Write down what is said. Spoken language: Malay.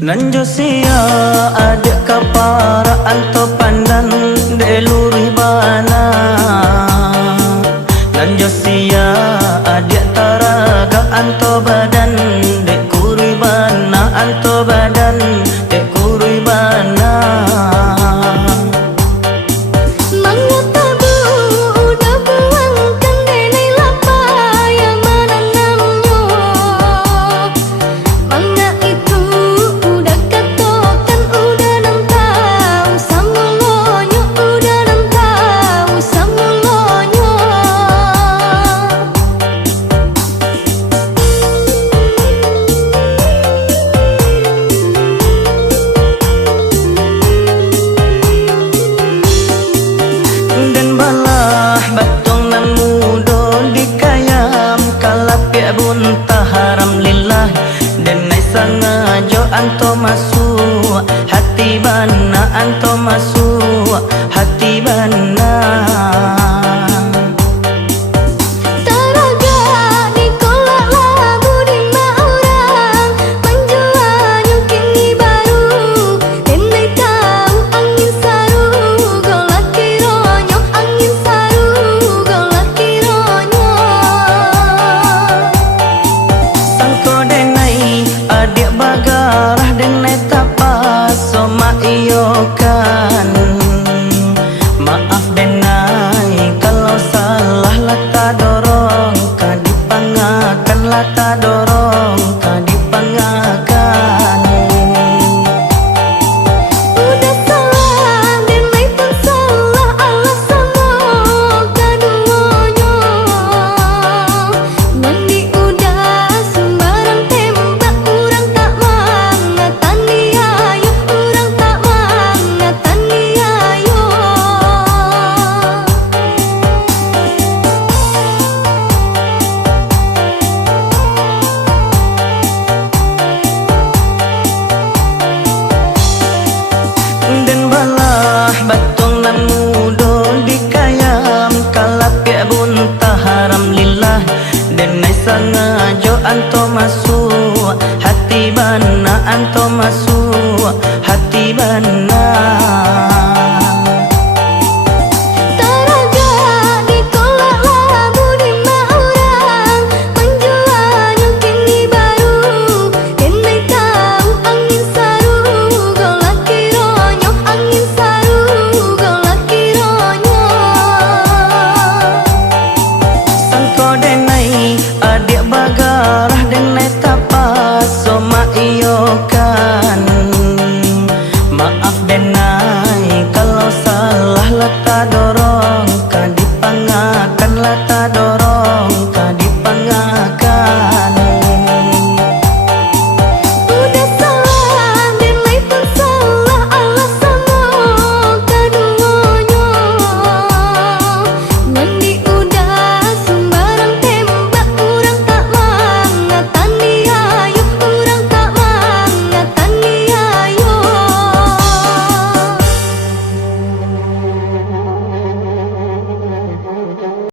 Nanjo sia adik kapara anto pandan deluri bana. Nanjo sia adik taraga anto badan dek kurui bana anto badan dek kurui bana. Sengaja anto masuk hati bana, anto masuk hati bana. Maaf denai kalau salah lata dorong kadipangakan, lata dorong kadipangakan. Udah salah denai pun salah alasan kaduanya. Mandi udah sembarang tembak urang tak mangatan dia ayo, urang tak mangatan dia ayo. Batong nan mudo dikayam kalapia bunta haram lillah. Denai sengaja anto masuk hati bana, anto masuk hati bana. Adik bagarah denai tapas soma iyo.